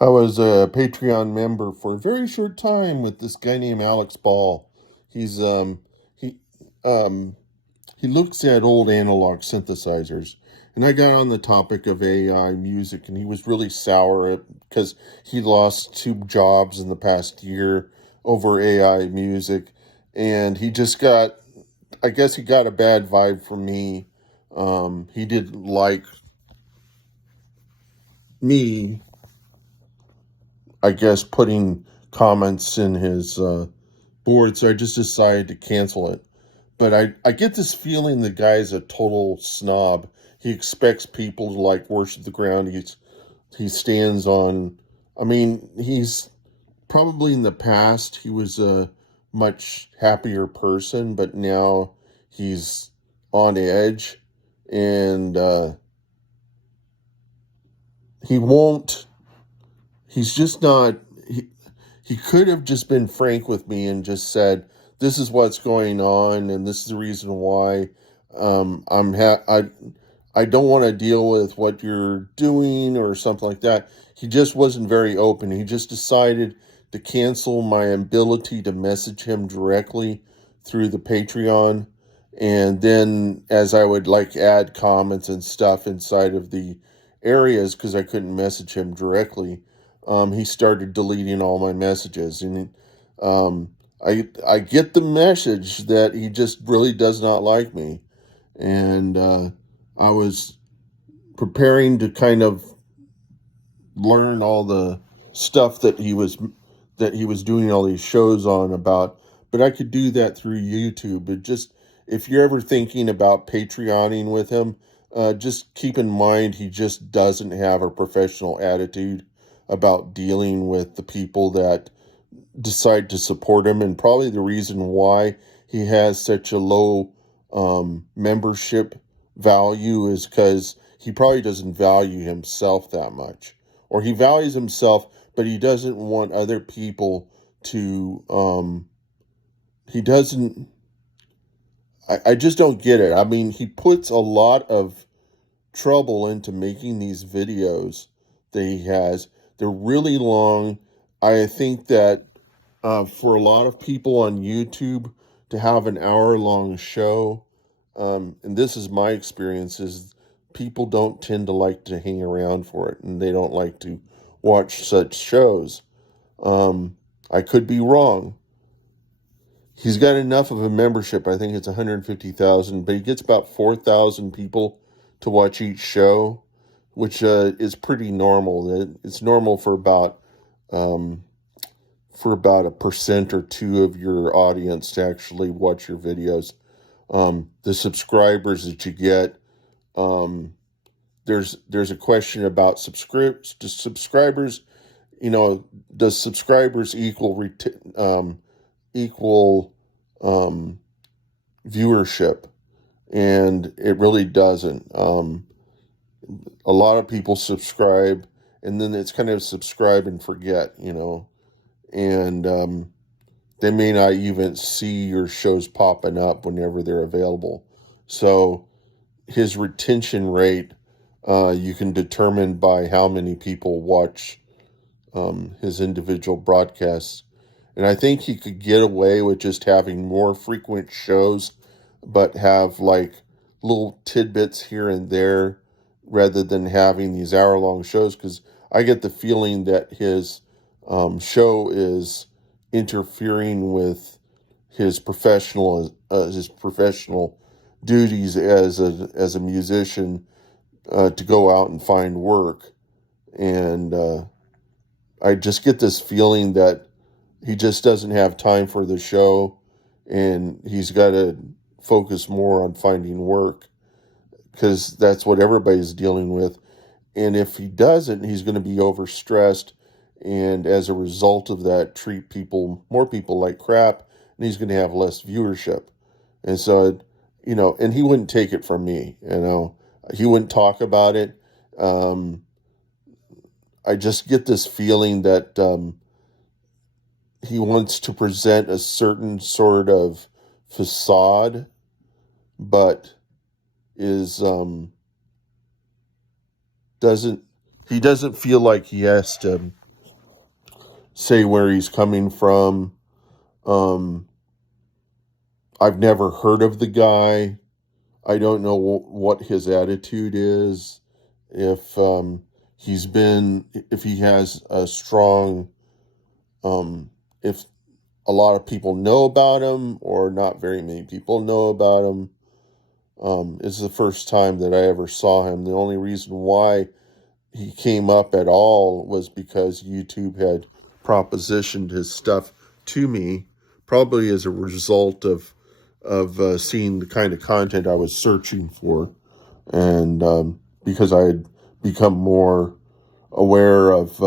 I was a Patreon member for a very short time with this guy named Alex Ball. He's he um he looks at old analog synthesizers, and I got on the topic of AI music, and he was really sour because he lost two jobs in the past year over AI music, and he just got, I guess he got a bad vibe from me. He didn't like me, I guess, putting comments in his board, so I just decided to cancel it. But I get this feeling the guy's a total snob. He expects people to like worship the ground he stands on. I mean, he's probably in the past he was a much happier person, but now he's on edge, and he won't. He's just not. He could have just been frank with me and just said, "This is what's going on, and this is the reason why. I don't want to deal with what you're doing or something like that." He just wasn't very open. He just decided to cancel my ability to message him directly through the Patreon, and then as I would like add comments and stuff inside of the areas because I couldn't message him directly, he started deleting all my messages, and um, I get the message that he just really does not like me, and I was preparing to kind of learn all the stuff that he was doing all these shows on about, but I could do that through YouTube. But just if you're ever thinking about Patreoning with him, just keep in mind he just doesn't have a professional attitude about dealing with the people that decide to support him, and probably the reason why he has such a low membership value is because he probably doesn't value himself that much, or he values himself, but he doesn't want other people to. He doesn't. I just don't get it. I mean, he puts a lot of trouble into making these videos that he has. They're really long. I think that for a lot of people on YouTube to have an hour long show, and this is my experience, is people don't tend to like to hang around for it, and they don't like to watch such shows. I could be wrong. He's got enough of a membership. I think it's 150,000, but he gets about 4,000 people to watch each show, which is pretty normal. It's normal um, for about a percent or two of your audience to actually watch your videos. The subscribers that you get, um, there's a question about subscribers. You know, does subscribers equal um, viewership? And it really doesn't. A lot of people subscribe, and then it's kind of subscribe and forget, and they may not even see your shows popping up whenever they're available. So his retention rate, you can determine by how many people watch his individual broadcasts. And I think he could get away with just having more frequent shows, but have like little tidbits here and there rather than having these hour long shows. Because I get the feeling that his show is interfering with his professional duties as a musician, to go out and find work. And I just get this feeling that he just doesn't have time for the show, and he's got to focus more on finding work because that's what everybody's dealing with. And if he doesn't, he's going to be overstressed, and as a result of that, treat more people like crap, and he's going to have less viewership. And so, and he wouldn't take it from me. He wouldn't talk about it. Um, I just get this feeling that he wants to present a certain sort of facade, but is doesn't he doesn't feel like he has to. say where he's coming from. Um, I've never heard of the guy. I don't know what his attitude is. If if he has a strong, if a lot of people know about him or not very many people know about him. It's the first time that I ever saw him. The only reason why he came up at all was because YouTube had propositioned his stuff to me, probably as a result of seeing the kind of content I was searching for, and because I had become more aware of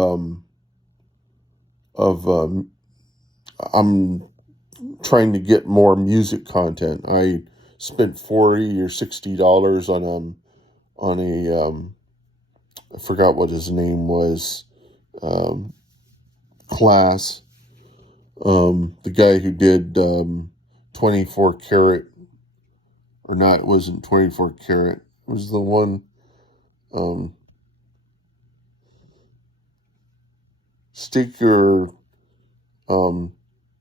I'm trying to get more music content. I spent $40 or $60 on a I forgot what his name was, um, class. The guy who did 24 karat, or not, it wasn't 24 karat. It was the one, um, stick your um,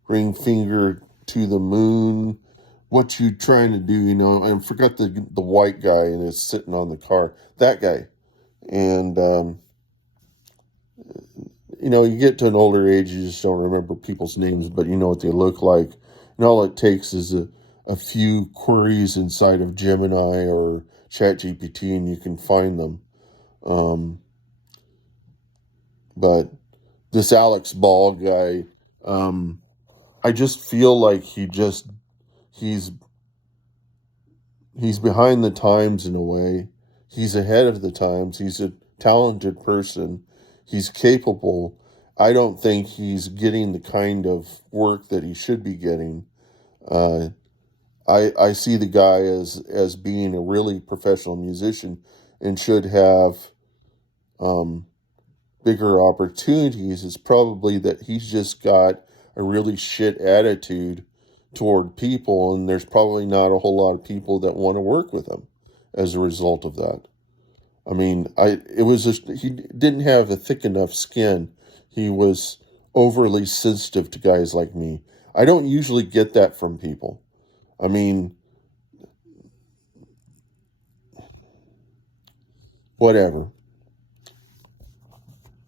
ring finger to the moon. What you trying to do? I forgot the white guy and is sitting on the car. That guy, and you get to an older age, you just don't remember people's names, but you know what they look like. And all it takes is a few queries inside of Gemini or ChatGPT, and you can find them. Um, but this Alex Ball guy, um, I just feel like he's he's behind the times in a way. He's ahead of the times. He's a talented person. He's capable. I don't think he's getting the kind of work that he should be getting. Uh, I see the guy as being a really professional musician and should have um, bigger opportunities. It's probably that he's just got a really shit attitude toward people, and there's probably not a whole lot of people that want to work with him as a result of that. I mean, it was just he didn't have a thick enough skin. He was overly sensitive to guys like me. I don't usually get that from people. I mean, whatever.